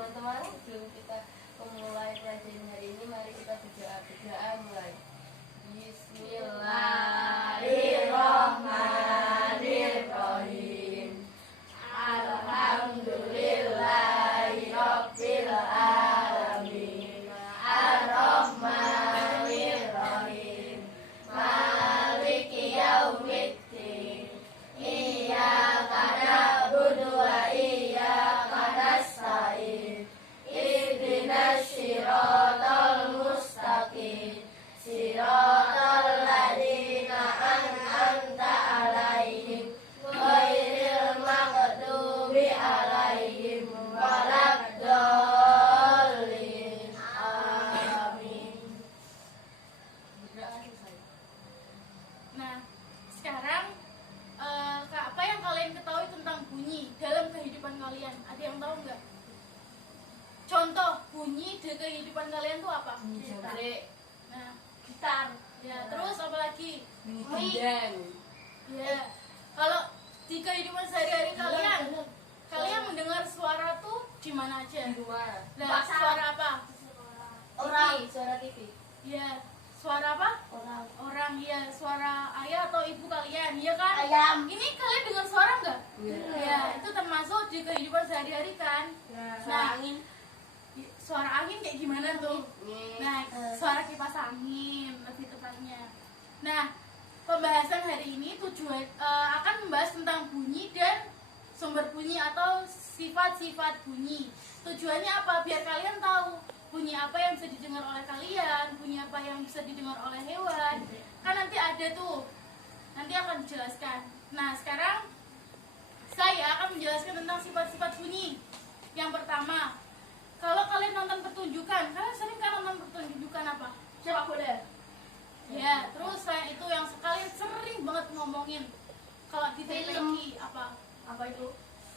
teman-teman, sebelum kita memulai pelajaran hari ini, mari kita berdoa mulai. Bismillahirrahmanirrahim. Alhamdulillahirabbil alamin. Ar-Rahmanir-Rahim. Maliki yaumiddin. Iyyaka na'budu wa iyyaka nasta'in. Ihdinas siratal mustaqim. Siratal ladzina an'amta 'alaihim ghairil maghdubi 'alaihim waladdallin. Amin. Nah, sekarang apa yang kalian ketahui tentang bunyi dalam kehidupan kalian? Ada yang tahu nggak? Contoh bunyi di kehidupan kalian tuh apa? Nah, Gitar. ya terus apa lagi? Gendang. Ya, kalau di kehidupan sehari-hari kalian mendengar suara tuh di mana aja? Di rumah. Nah, suara apa? Orang. Suara TV. Ya, suara apa? Orang, ya, suara ayah atau ibu kalian, ya kan? Ayam. Ini kalian dengar suara nggak? Iya. Ya, itu termasuk di kehidupan sehari-hari kan? Suara angin. Suara angin kayak gimana tuh? Nah, Eh. suara kipas angin lebih tepatnya. Nah, pembahasan hari ini tujuan akan membahas tentang bunyi dan sumber bunyi atau sifat-sifat bunyi. Tujuannya apa? Biar kalian tahu bunyi apa yang bisa didengar oleh kalian, bunyi apa yang bisa didengar oleh hewan. Kan nanti ada tuh, nanti akan dijelaskan. Nah, sekarang saya akan menjelaskan tentang sifat-sifat bunyi. Yang pertama, kalau kalian nonton pertunjukan, kalian sering kan nonton pertunjukan apa? Sepak bola. Ya, terus selain itu yang kalian sering banget ngomongin kalau di TVI apa? Apa itu?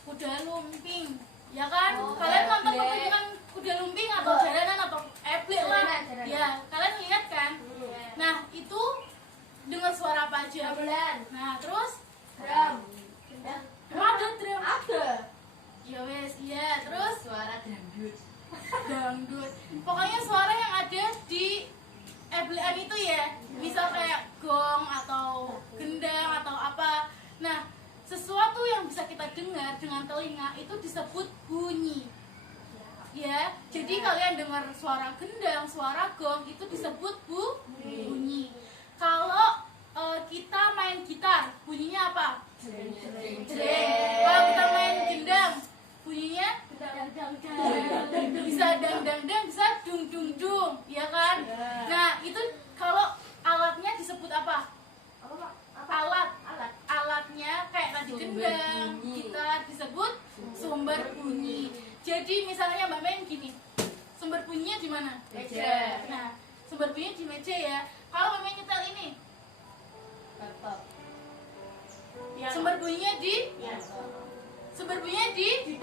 Kuda lumping, ya kan? Oh, Kalian nonton eblek. pertunjukan kuda lumping atau jaranan atau eblek lah? Jaranan. Ya, kalian lihat kan? Nah, itu dengar suara apa aja? Gamelan. Nah, terus Drum. ada drum. Ada. Ya wes, iya, terus Suara dangdut. dangdut. Pokoknya suara yang ada di eblean itu ya, misal kayak gong atau gendang atau apa. Nah, sesuatu yang bisa kita dengar dengan telinga itu disebut bunyi. Ya, jadi kalian dengar suara gendang, suara gong itu disebut bunyi. Kalau kita main gitar, bunyinya apa? Jreng. Kalau kita main gendang, bunyinya bisa dang dang dang, bisa dung dung dung, ya kan? Nah, itu kalau alatnya disebut apa? Alatnya kayak tadi gendang, gitar disebut sumber bunyi. Jadi misalnya Mbak main gini, sumber bunyinya di mana? Meja. Nah, sumber bunyinya di meja ya. Kalau Mbak main nyetel ini, Laptop. sumber bunyinya di Ya. sumber bunyinya di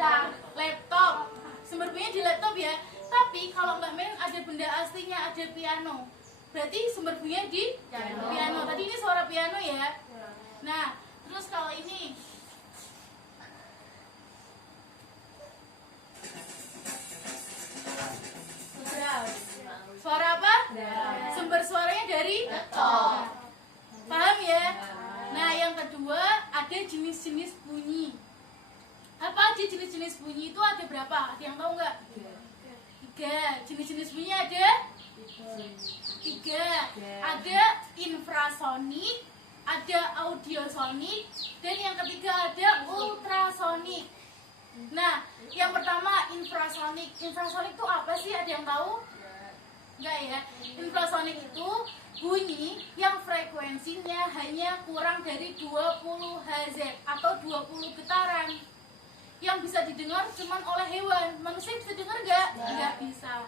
laptop. Sumber bunyinya di laptop ya. Tapi kalau Mbak Men ada benda aslinya, ada piano. Berarti sumber bunyinya di piano. Tadi ini suara piano ya. Nah, terus kalau ini suara apa? Sumber suaranya dari Laptop. Paham ya? Nah, yang kedua ada jenis-jenis bunyi. Apa aja jenis-jenis bunyi itu ada berapa? Ada yang tahu nggak? 3. Jenis-jenis bunyi ada 3. Ada infrasonik, ada audiosonik, dan yang ketiga ada ultrasonik. Nah, yang pertama infrasonik. Infrasonik itu apa sih? Ada yang tahu? Enggak ya. Infrasonik itu bunyi yang frekuensinya hanya kurang dari 20 Hz atau 20 getaran. Yang bisa didengar cuma oleh hewan. Manusia bisa dengar nggak? Nggak bisa.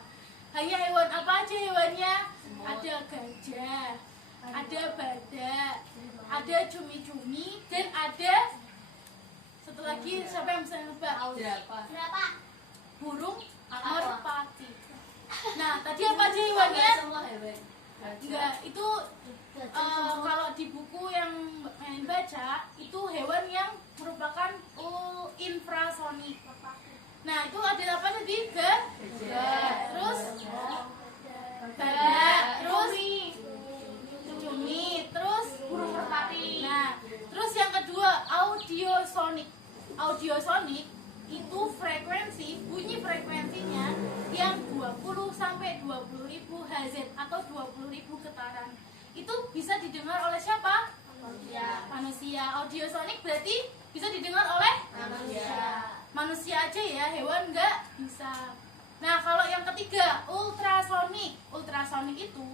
Hanya hewan apa aja hewannya? Ada gajah, ada badak, ada cumi-cumi, dan ada satu lagi, siapa yang bisa nebak? Berapa? Burung merpati. Nah, tadi apa aja hewannya? Semua hewan. Enggak, itu kalau di buku yang baca itu hewan yang merupakan infrasonik. Nah itu ada apa tadi? Terus badak, terus cumi, terus burung merpati. Nah terus yang kedua audiosonik. Audiosonik itu frekuensi, bunyi frekuensinya yang 20 sampai 20.000 Hz atau 20.000 getaran. Itu bisa didengar oleh siapa? Manusia. Audiosonik berarti bisa didengar oleh manusia aja ya, hewan nggak bisa. Nah kalau yang ketiga ultrasonik. Ultrasonik itu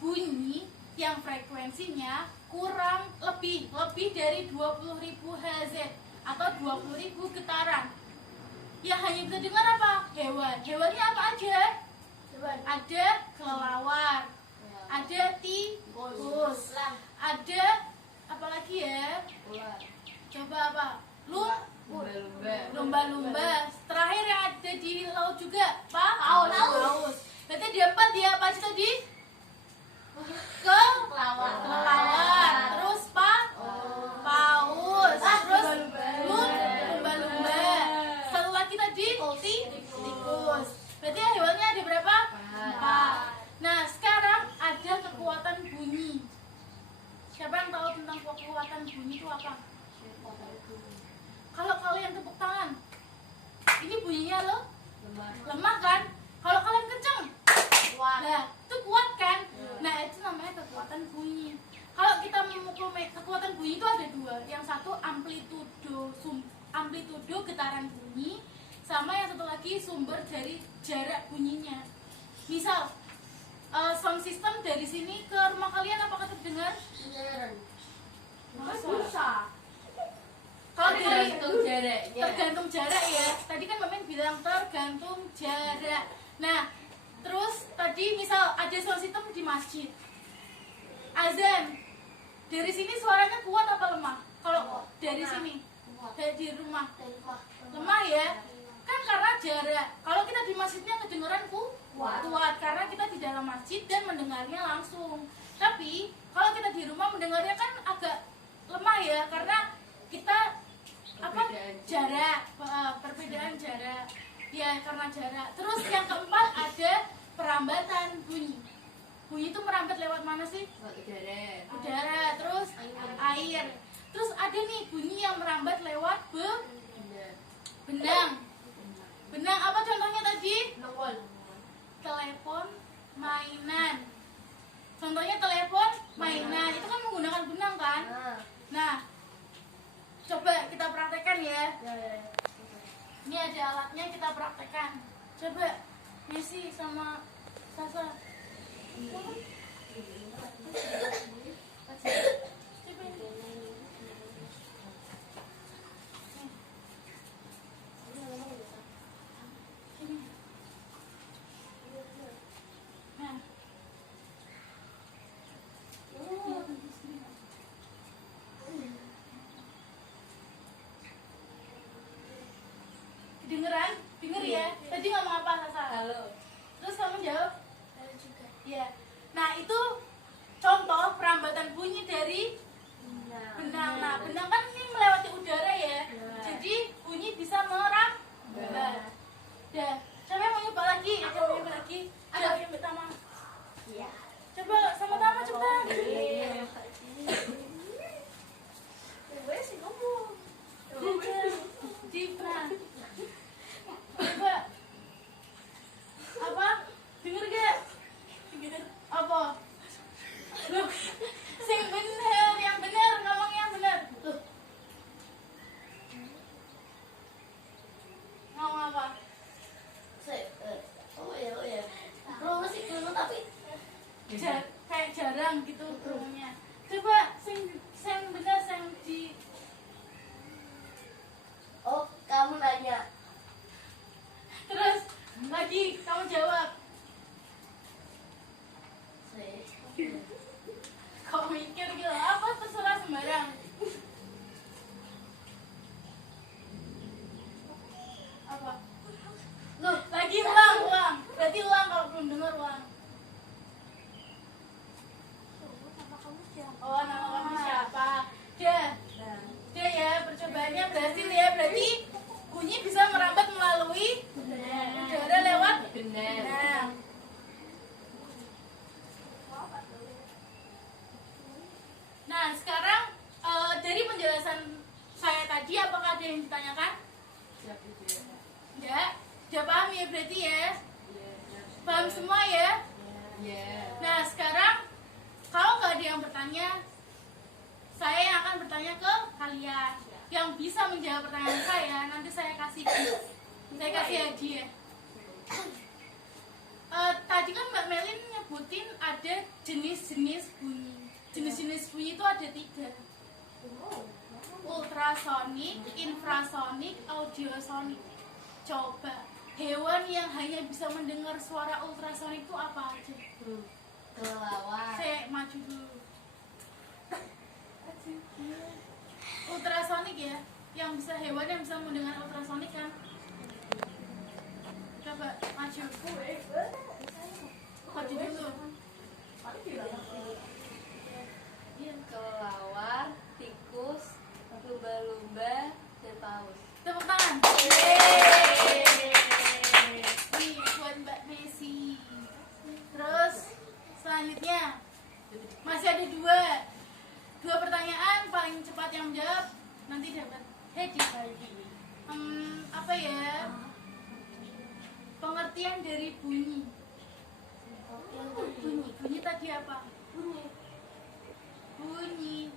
bunyi yang frekuensinya kurang lebih dari 20.000 Hz atau 20.000 getaran. Yang hanya bisa dengar apa? Hewan. Hewannya apa aja? Ada kelelawar, ada tikus, ada apa lagi ya? Coba apa? Lumba-lumba. Terakhir yang ada di laut juga, paus. Berarti dia 4 ya, apa aja tadi? Kelelawar, terus paus, terus lumba-lumba. Satu lagi tadi tikus. Berarti hewannya ada berapa? 4. Nah sekarang ada kekuatan bunyi. Siapa yang tahu tentang kekuatan bunyi itu apa? Kalau kalian tepuk tangan, ini bunyinya loh lemah kan? Kalau kalian kenceng, nah itu kuat kan? Nah itu namanya kekuatan bunyi. Kalau kita memukul kekuatan bunyi itu ada 2. Yang satu amplitudo getaran bunyi, sama yang satu lagi sumber dari jarak bunyinya. Misal sound system dari sini ke rumah kalian apakah terdengar? Bisa. Kalau tergantung jarak ya. Tadi kan Mamen bilang tergantung jarak. Nah, terus tadi misal ada sound system di masjid, azan. Dari sini suaranya kuat apa lemah? Kalau dari sini, dari rumah, lemah ya. Kan karena jarak. Kalau kita di masjidnya kedengeran kuat karena kita di dalam masjid dan mendengarnya langsung. Tapi kalau kita di rumah mendengarnya kan agak lemah ya karena kita perbedaan jarak ya, karena jarak. Terus yang keempat ada perambatan bunyi. Bunyi itu merambat lewat mana sih? Udara, terus air. Terus ada nih bunyi yang merambat lewat benang. Benang apa contohnya tadi? Telepon mainan. Contohnya telepon mainan itu kan menggunakan benang kan? Nah coba kita praktekkan ya. Ini ada alatnya, kita praktekkan. Coba Messi sama Sasa. Denger ya. Tadi ngomong apa Sasa? Halo. Terus kamu jawab? Halo juga. Iya. Nah itu contoh perambatan bunyi dari benang. Nah benang kan ini melewati udara ya. Jadi bunyi bisa merambat. Dah. Siapa yang mau nyoba lagi? Ayo yang pertama. Iya. Coba sama-sama cepetan. Gue sih ngomong. Nah. Coba apa? Denger gak? Apa? Loh, sing bener, yang bener, ngomong yang bener. Ngomong apa? Oh ya. Kalau masih dulu tapi kayak jarang gitu ngomongnya. yang ditanyakan? Siap itu ya. Enggak. Udah paham ya berarti ya? Iya. Paham semua ya? Iya. Nah sekarang kalau nggak ada yang bertanya, saya yang akan bertanya ke kalian. Yang bisa menjawab pertanyaan saya nanti saya kasih gift. Saya kasih hadiah. Tadi kan Mbak Melin nyebutin ada jenis-jenis bunyi. Jenis-jenis bunyi itu ada 3. Ultrasonik, infrasonik, audiosonik. Coba hewan yang hanya bisa mendengar suara ultrasonik itu apa aja? Kelelawar. Saya maju dulu. Ultrasonik ya, yang bisa hewan yang bisa mendengar ultrasonik kan? Coba maju. Maju dulu. Kelelawar, tikus, lumba-lumba, dan paus. Tepuk tangan. Nih buat Mbak Messi. Terus selanjutnya masih ada 2 pertanyaan, paling cepat yang menjawab nanti dapat hadiah. Apa ya? Pengertian dari bunyi. Bunyi tadi apa? Bunyi.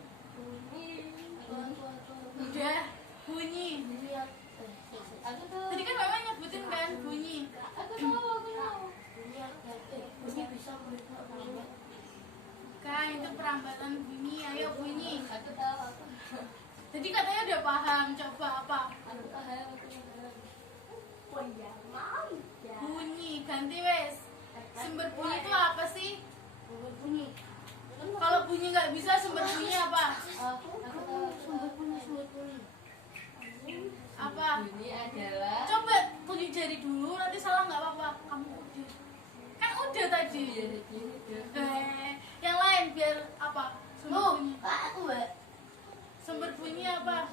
Udah, bunyi. Aku tahu. Tadi kan Mama nyebutin kan bunyi. Aku tahu. Kan itu perambatan bunyi. Ayo bunyi. Aku tahu. Tadi katanya udah paham. Coba apa? Aku paham. Bunyi. Ganti wes. Sumber bunyi itu apa sih? Kalau bunyi nggak bisa, sumber bunyi apa? Aku tahu. Apa? Bunyi adalah. Coba tunjuk jari dulu, nanti salah nggak apa-apa. Kamu udah. Kan udah tadi. Yang lain biar apa? Sumber bunyi. Sumber bunyi apa?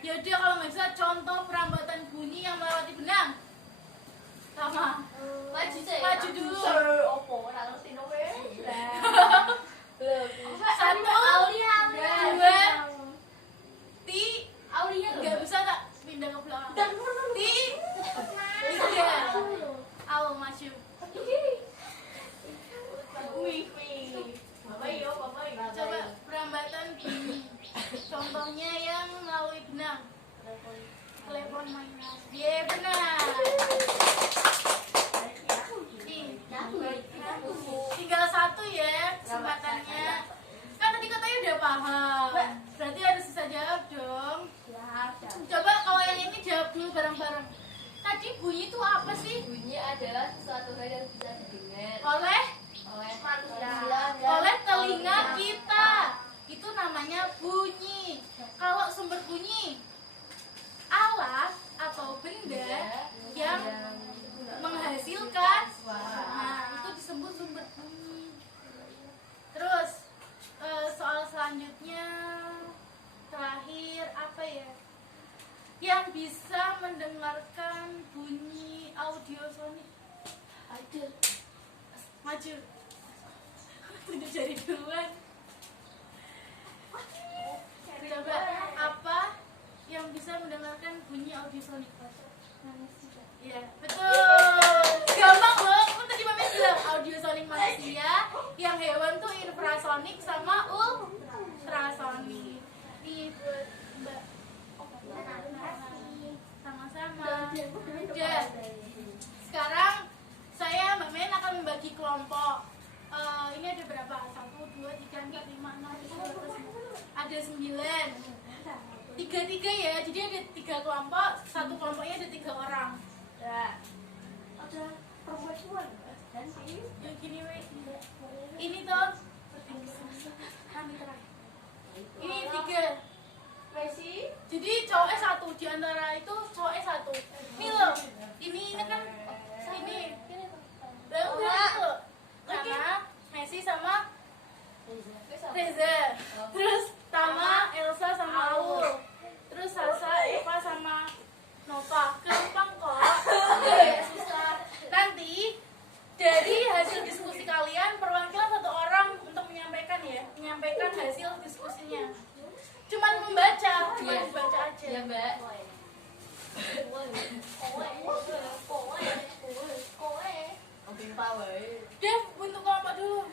Ya udah kalau nggak bisa contoh perambatan bunyi yang melewati benang. Sama. Maju dulu. Satu, dua, nggak bisa tak pindah ke belakang. Tiga. Ayo maju. Coba perambatan bunyi. Contohnya yang melalui benang. Telepon mainan. Ye benar. Tinggal 1 ya kesempatannya. Kan tadi katanya udah paham. Berarti harus bisa jawab dong. Coba kalau yang ini jawab dulu bareng-bareng. Tadi bunyi itu apa sih? Bunyi adalah sesuatu hal yang bisa didengar Oleh oleh telinga kita. Itu namanya bunyi. Kalau sumber bunyi alat atau benda yang menghasilkan suara. nah itu disebut sumber bunyi. Terus soal selanjutnya terakhir apa ya, yang bisa mendengarkan bunyi audiosonik? Maju tunjuk jari duluan. Coba apa yang bisa mendengarkan bunyi audiosonik? Iya, betul. Gampang loh. Kan tadi Mami bilang audiosonik manusia, yang hewan tuh infrasonik sama ultrasonik. Nih buat Mbak. Sama-sama. Udah. Sekarang saya Mbak Men akan membagi kelompok. Ini ada berapa? 1, 2, 3, 4, 5, 6, 7, 8, 9. Ada 9. 3-3 ya. Jadi ada 3 kelompok. Satu kelompoknya ada 3 orang. Ada perempuan dan Yang gini weh. Ini toh. Ini 3. Messi. Jadi cowoknya 1, di antara itu cowoknya 1. Ini loh. Ini kan ini. Enggak. Sama Messi sama Reza. Terus Tama, Elsa sama Aul. Terus Sasa, Eva sama Nova. Gampang kok. Oke, susah. Nanti dari hasil diskusi kalian perwakilan 1 orang untuk menyampaikan hasil diskusinya. Cuman membaca, cuma dibaca aja. Ya Mbak. Dev, bentuk kelompok dulu.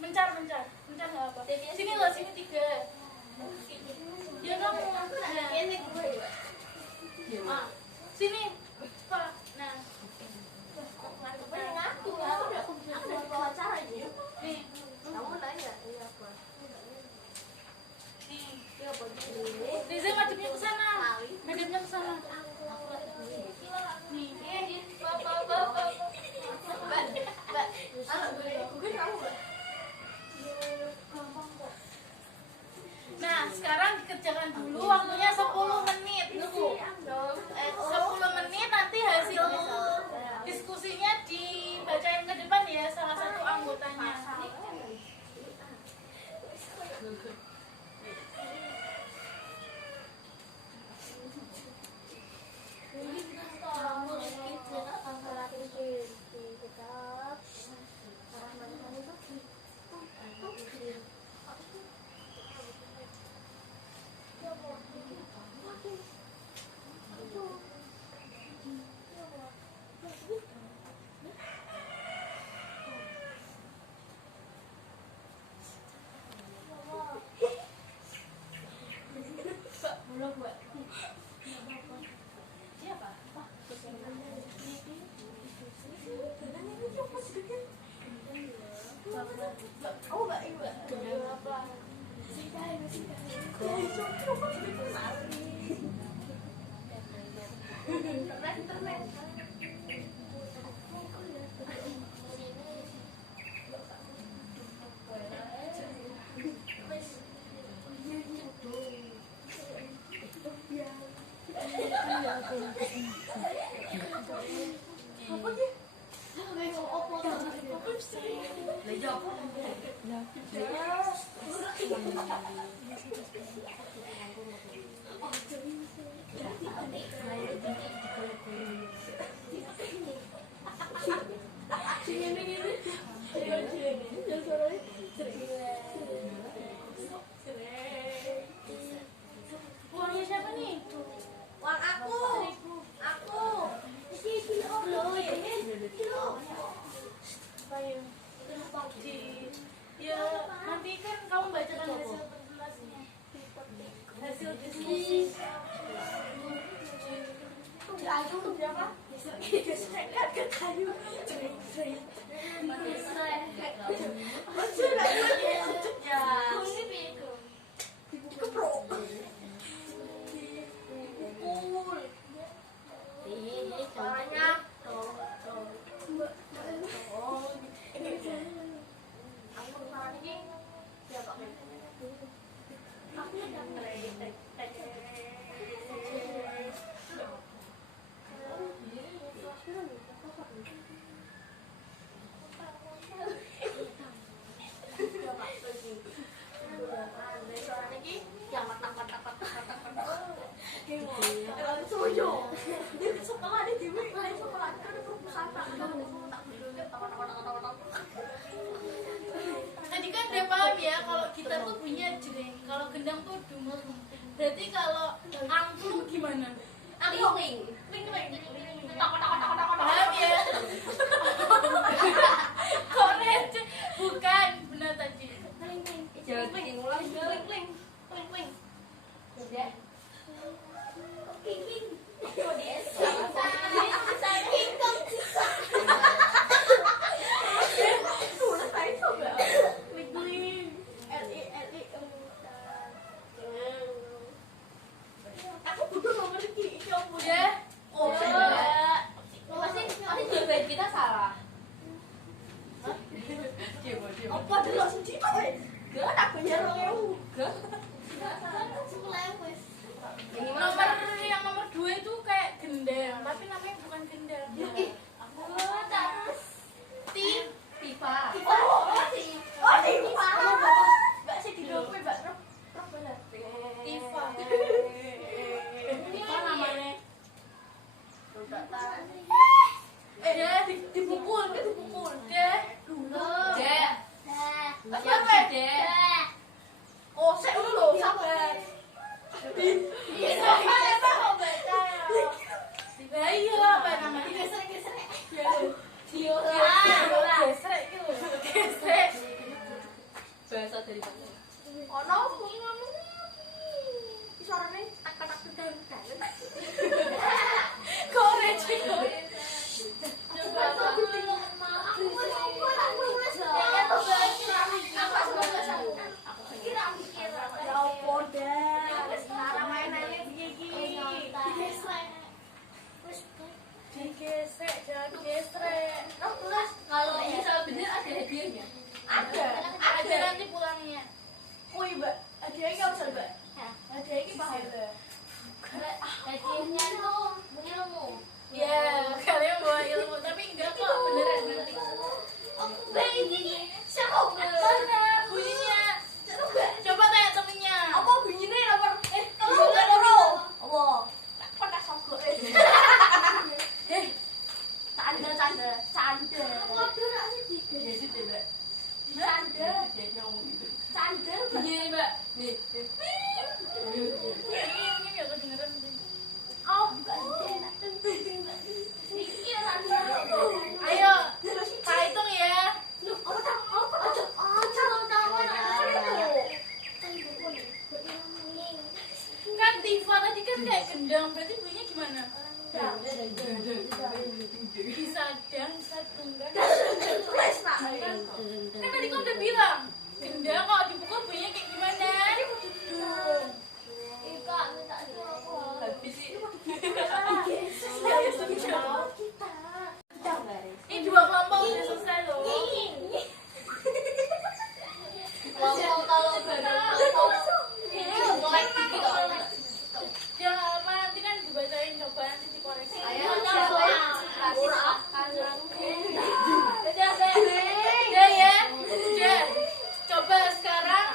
Mencar nggak apa? Sini loh, sini 3. Dia kamu. Nah, sini. Pak. Nah. Nih. Riza madepnya ke sana. Madepnya ke sana. Nih. Nah, sekarang dikerjakan dulu, waktunya 10 menit. 10 menit nanti hasil diskusinya dibacain ke depan ya salah satu anggotanya. Uangnya siapa nih? Uang aku. Ya, nanti kan kamu bacakan hasil presentasinya. Hasil diskusi. Aku tuh berapa? Disekat ke kayu. Tadi kan udah paham ya kalau kita tuh punya jreng, kalau gendang tuh dumur. Berarti kalau angklung gimana? Angklung. Paham ya? Kok receh? Bukan, benar tadi. Klik-klik. Aku butuh nomor iki opo Ya. Oh, Pasti kita salah. Apa delok sendiri kok. Gak aku nyaro eu. Gak. nomor yang nomor 2 itu kayak gendang, tapi namanya bukan gendang. Tifa. Mbak sih didope, Mbak. Tifa. Tifa namanya. Ya, dipukul. Deh. Dek. Sampai. Oh, saya dulu sabar. Bisa kok baca. Lah iya apa namanya? Gesrek. Biola. Gesrek itu. Gesrek. Bahasa dari mana? Ono ngono. Suarane tak dan. Koreci. Coba aku Ya opo dah. Cara mainane piye iki? Digesrek, jangan gesrek. kalau misal bener ada hadiahnya. Ada nanti pulangnya. Woi, Mbak. Hadiah iki apa, Mbak? Hadiah iki bahaya. Hadiahnya tuh ilmu. Ya, kalian bawa ilmu tapi enggak kok beneran nanti. Mbak ini siapa? Mana bunyinya? Coba tanya temennya. Apa bunyinya nomor tolong enggak loro. Allah. Tak pernah sogok. Canda. Waduh rak sih Jadi deh, Mbak. Canda. Dia ngomong gitu. Canda. Bunyi nih, Mbak. Nih. Ini enggak kedengeran. Oh, iki ora tahu. Ayo, tak hitung ya. Kan Tifa tadi kan kayak gendang, berarti bunyinya gimana? Bisa dang, bisa tunggang. Kan tadi kau udah bilang, gendang kalau dipukul bunyinya kayak gimana? Habis sih. Ini dua kelompok udah selesai loh. Ngomong kalau mulai gigi kalau Ya nggak apa, nanti kan dibacain, coba nanti dikoreksi. Ayo, Udah ya, udah. Coba sekarang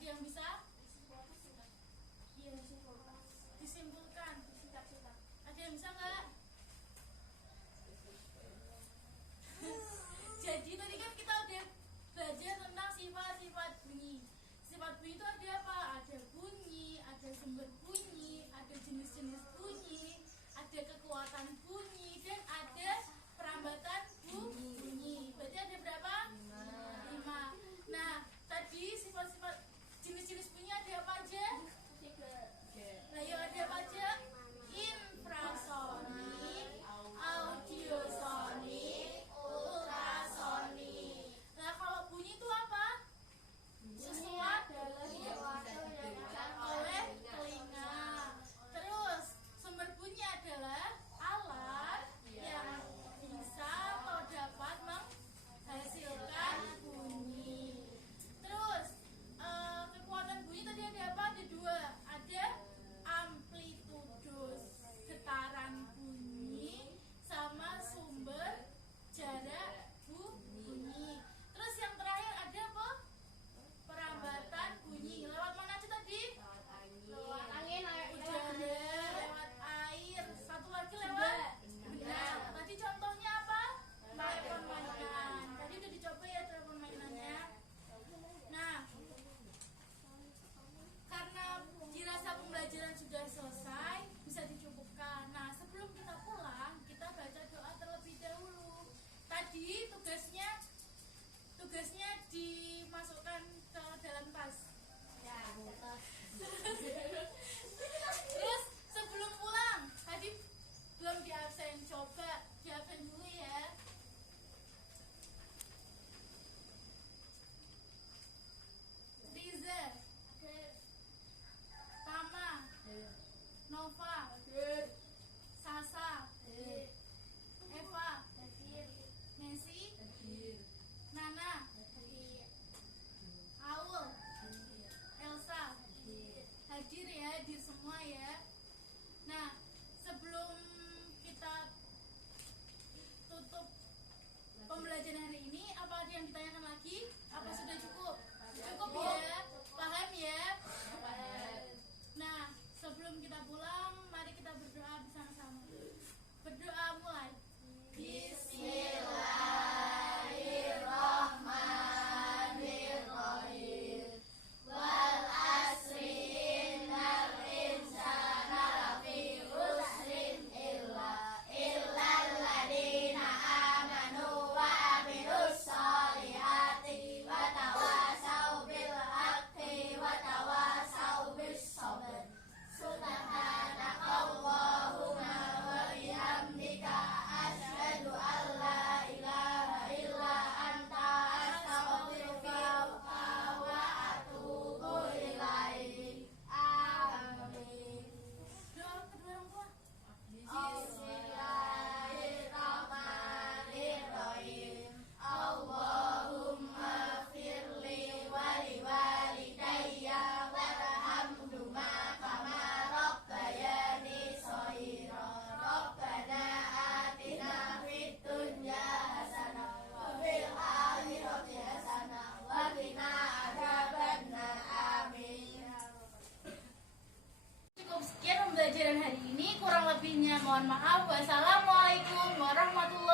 Ada yang bisa Iya, simpulkan. disimpulkan? Singkat-singkat. Ada yang bisa nggak? Jadi tadi kan kita udah belajar tentang sifat-sifat bunyi. Sifat bunyi itu ada apa? Ada bunyi, ada sumber bunyi, ada jenis-jenis bunyi, ada kekuatan bunyi, dan ada perambatan bunyi. Berarti ada berapa? 5. Nah, tadi sifat-sifat jenis-jenis bunyi ada apa aja? 3. Nah, yuk ada apa aja? Infrasonik, audiosonik, ultrasonik. Nah, kalau bunyi itu apa? Sesuatu yang didengar oleh telinga. Terus sumber bunyi adalah alat yang bisa atau dapat menghasilkan bunyi. Terus kekuatan bunyi tadi ada apa? Ada 2. Ada amplitudus getaran bunyi sama sumber jarak bunyi. Terus yang terakhir ada apa? Perambatan bunyi. Lewat mana aja tadi? Lewat angin, Udara, lewat air. Satu lagi lewat benda. Tadi contohnya apa? Telepon mainan. Tadi udah dicoba ya telepon mainannya. Nah, karena dirasa pembelajaran sudah selesai, bisa dicukupkan. Nah, sebelum kita pulang, kita baca doa terlebih dahulu. Tadi tugasnya dimasukkan ke dalam tas. Ya, Terus sebelum pulang, tadi belum di absen, coba di absen dulu ya. Riza, Tama, Nova, Sasa, Eva, Nancy, Nana, Aul, Elsa, hadir ya, hadir semua ya. Nah, sebelum kita tutup pembelajaran hari ini, apa ada yang ditanyakan lagi? Apa sudah cukup? Cukup ya? Paham ya? Nah, sebelum kita pulang, mari kita berdoa bersama-sama. Berdoa mulai. Bismillahirrahmanirrahim. Wal asri innal insana lafi khusrin illa alladziina amanu wa amilus sholihati wa tawasau bil haqqi wa tawasau bis sabr. Subhanakallahumma wa bihamdika asyhadu an la ilaha illa anta astaghfiruka wa atubu ilaik. Amin. Doa kedua orang tua. Bismillahirrahmanirrahim. Allahumma firli wali walidayya warhamhuma kama rabbayani shaghira. Rabbana atina fid dunya hasanah wa fil akhirati hasanah wa qina adzabannar. Amin. Cukup sekian pembelajaran hari ini, kurang lebihnya mohon maaf. Wassalamualaikum warahmatullahi